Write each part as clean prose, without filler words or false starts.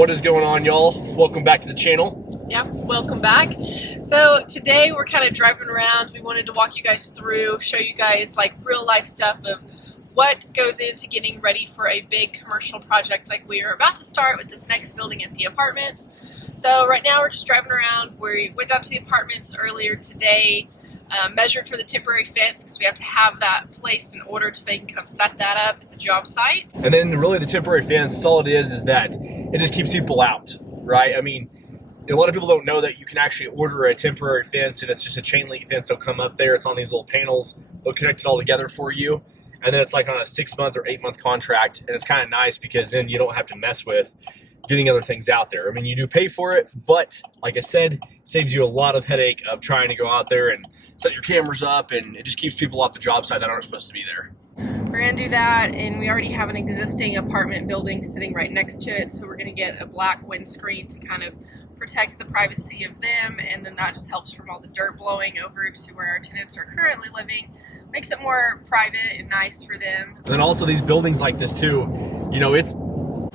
What is going on, y'all? Welcome back to the channel. Yeah, welcome back. So today we're kind of driving around. We wanted to walk you guys through, show you guys like real life stuff of what goes into getting ready for a big commercial project like we are about to start with this next building at the apartments. So right now we're just driving around. We went down to the apartments earlier today, measured for the temporary fence because we have to have that placed in order so they can come set that up at the job site. And then really the temporary fence, all it is that it just keeps people out, right? I mean, a lot of people don't know that you can actually order a temporary fence and it's just a chain link fence. They'll come up there. It's on these little panels. They'll connect it all together for you. And then it's like on a 6-month or 8-month contract. And it's kind of nice because then you don't have to mess with getting other things out there. I mean, you do pay for it, but like I said, saves you a lot of headache of trying to go out there and set your cameras up, and it just keeps people off the job site that aren't supposed to be there. We're gonna do that, and we already have an existing apartment building sitting right next to it, so we're gonna get a black windscreen to kind of protect the privacy of them, and then that just helps from all the dirt blowing over to where our tenants are currently living. Makes it more private and nice for them. And then also these buildings like this too, you know, it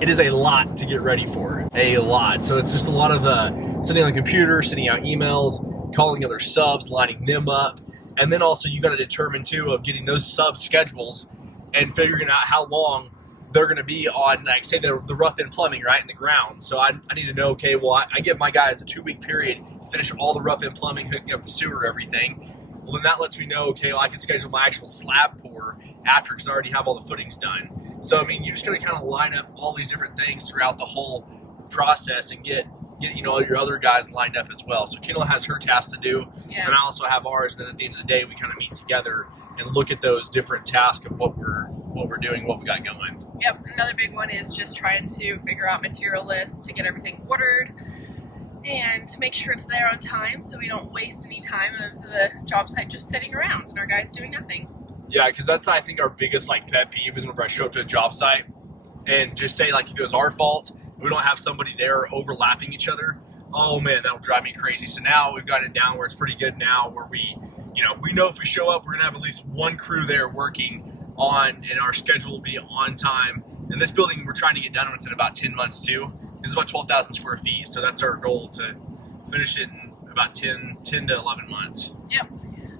is a lot to get ready for, a lot. So it's just a lot of sitting on a computer, sending out emails, calling other subs, lining them up. And then also you got to determine too of getting those sub schedules and figuring out how long they're going to be on, like say the rough end plumbing, right, in the ground. So I need to know, okay, well, I give my guys a 2-week period to finish all the rough end plumbing, hooking up the sewer, everything. Well, then that lets me know, okay, well, I can schedule my actual slab pour after because I already have all the footings done. So, I mean, you're just going to kind of line up all these different things throughout the whole process and get you know, all your other guys lined up as well. So Kendall has her tasks to do, and I also have ours. And then at the end of the day, we kind of meet together and look at those different tasks of what we're doing, what we got going. Yep, another big one is just trying to figure out material lists to get everything ordered and to make sure it's there on time so we don't waste any time of the job site just sitting around and our guys doing nothing. Yeah, because that's, I think, our biggest like pet peeve is whenever I show up to a job site and just say like if it was our fault, we don't have somebody there overlapping each other. Oh man, that'll drive me crazy. So now we've got it down where it's pretty good now where we know if we show up, we're gonna have at least one crew there working on, and our schedule will be on time. And this building we're trying to get done within about 10 months too. It's about 12,000 square feet. So that's our goal, to finish it in about 10 to 11 months. Yep.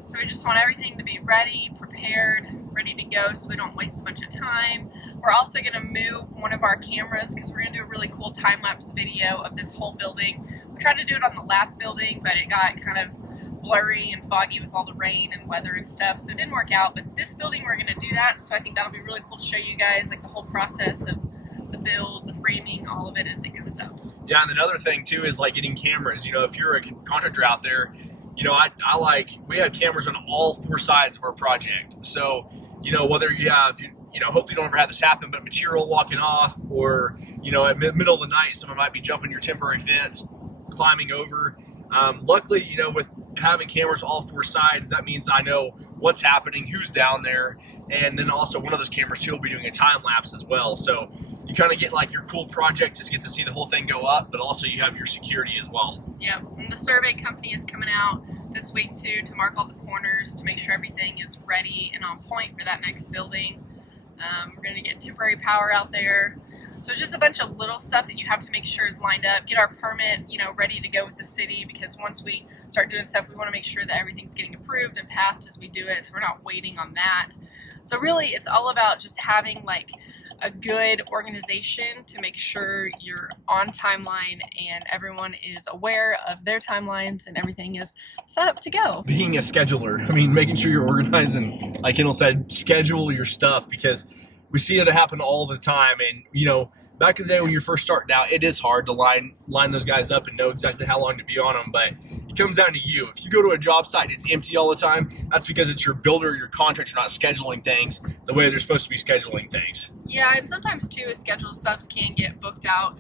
So we just want everything to be ready, prepared, ready to go so we don't waste a bunch of time. We're also going to move one of our cameras because we're going to do a really cool time-lapse video of this whole building. We tried to do it on the last building, but it got kind of blurry and foggy with all the rain and weather and stuff, so it didn't work out. But this building, we're going to do that, so I think that'll be really cool to show you guys like the whole process of the build, the framing, all of it as it goes up. Yeah, and another thing too is like getting cameras. You know, if you're a contractor out there, you know, we have cameras on all 4 sides of our project. So, you know, whether you have, you know, hopefully you don't ever have this happen, but material walking off, or, you know, at middle of the night, someone might be jumping your temporary fence, climbing over. Luckily, you know, with having cameras all 4 sides, that means I know what's happening, who's down there. And then also one of those cameras too will be doing a time lapse as well. So you kind of get like your cool project, just get to see the whole thing go up, but also you have your security as well. Yeah, and the survey company is coming out this week too to mark all the corners to make sure everything is ready and on point for that next building. We're going to get temporary power out there. So it's just a bunch of little stuff that you have to make sure is lined up. Get our permit, you know, ready to go with the city, because once we start doing stuff, we want to make sure that everything's getting approved and passed as we do it, so we're not waiting on that. So really, it's all about just having like a good organization to make sure you're on timeline and everyone is aware of their timelines and everything is set up to go. Being a scheduler, I mean, making sure you're organizing, like Kendall said, schedule your stuff, because we see it happen all the time. And, you know, back in the day when you're first starting out, it is hard to line those guys up and know exactly how long to be on them, but it comes down to you. If you go to a job site and it's empty all the time, that's because it's your builder, your contractor not scheduling things the way they're supposed to be scheduling things. Yeah, and sometimes too, scheduled subs can get booked out,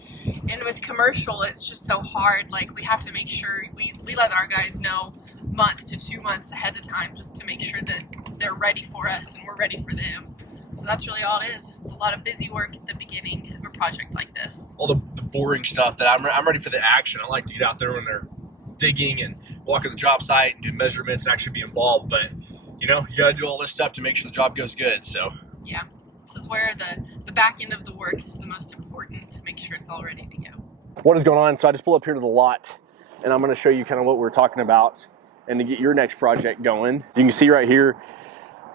and with commercial, it's just so hard. Like, we have to make sure we let our guys know month to 2 months ahead of time, just to make sure that they're ready for us and we're ready for them. So that's really all it is. It's a lot of busy work at the beginning of a project like this. All the boring stuff that I'm ready for the action. I like to get out there when they're digging and walk at the job site and do measurements and actually be involved. But, you know, you got to do all this stuff to make sure the job goes good. So yeah, this is where the back end of the work is the most important, to make sure it's all ready to go. What is going on? So I just pulled up here to the lot, and I'm going to show you kind of what we're talking about and to get your next project going. You can see right here,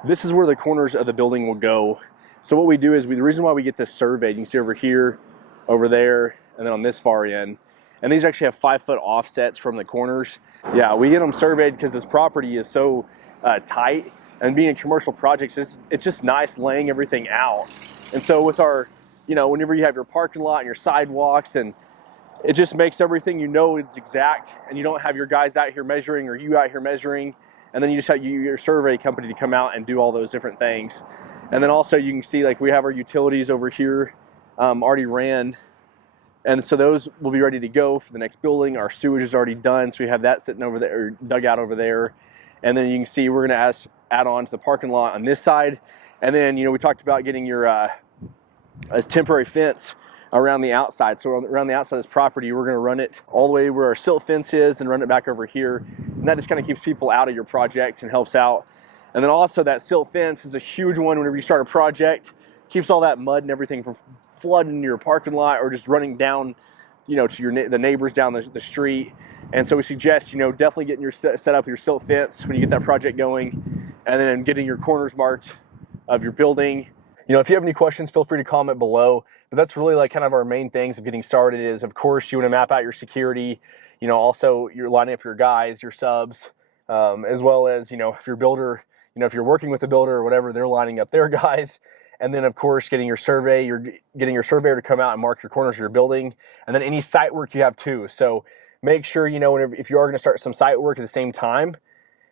this is where the corners of the building will go. So what we do is, the reason why we get this surveyed, you can see over here, over there, and then on this far end. And these actually have 5-foot offsets from the corners. Yeah, we get them surveyed because this property is so tight, and being in commercial projects, it's just nice laying everything out. And so with our, whenever you have your parking lot and your sidewalks, and it just makes everything, it's exact, and you don't have your guys out here measuring or you out here measuring, and then you just have your survey company to come out and do all those different things. And then also you can see, like, we have our utilities over here already ran, and so those will be ready to go for the next building. Our sewage is already done, so we have that sitting over there, or dug out over there. And then you can see we're going to add on to the parking lot on this side. And then, we talked about getting your a temporary fence around the outside. So around the outside of this property, we're going to run it all the way where our silt fence is and run it back over here. And that just kind of keeps people out of your project and helps out. And then also that silt fence is a huge one whenever you start a project. Keeps all that mud and everything from flooding into your parking lot or just running down, to the neighbors down the street. And so we suggest, definitely getting your set up your silt fence when you get that project going, and then getting your corners marked of your building. If you have any questions, feel free to comment below. But that's really like kind of our main things of getting started is, of course, you want to map out your security. Also you're lining up your guys, your subs, as well as, if your builder, if you're working with a builder or whatever, they're lining up their guys. And then, of course, getting your surveyor to come out and mark your corners of your building. And then any site work you have too. So make sure, if you are going to start some site work at the same time,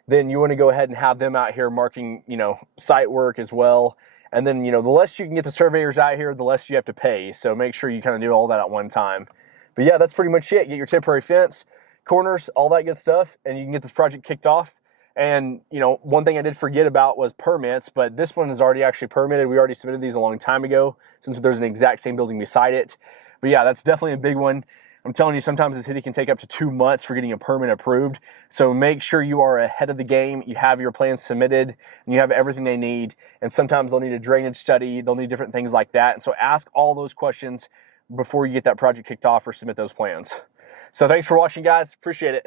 then you want to go ahead and have them out here marking, site work as well. And then, the less you can get the surveyors out here, the less you have to pay. So make sure you kind of do all that at one time. But yeah, that's pretty much it. Get your temporary fence, corners, all that good stuff, and you can get this project kicked off. And, one thing I did forget about was permits, but this one is already actually permitted. We already submitted these a long time ago since there's an exact same building beside it. But yeah, that's definitely a big one. I'm telling you, sometimes the city can take up to 2 months for getting a permit approved. So make sure you are ahead of the game. You have your plans submitted and you have everything they need. And sometimes they'll need a drainage study. They'll need different things like that. And so ask all those questions before you get that project kicked off or submit those plans. So thanks for watching, guys. Appreciate it.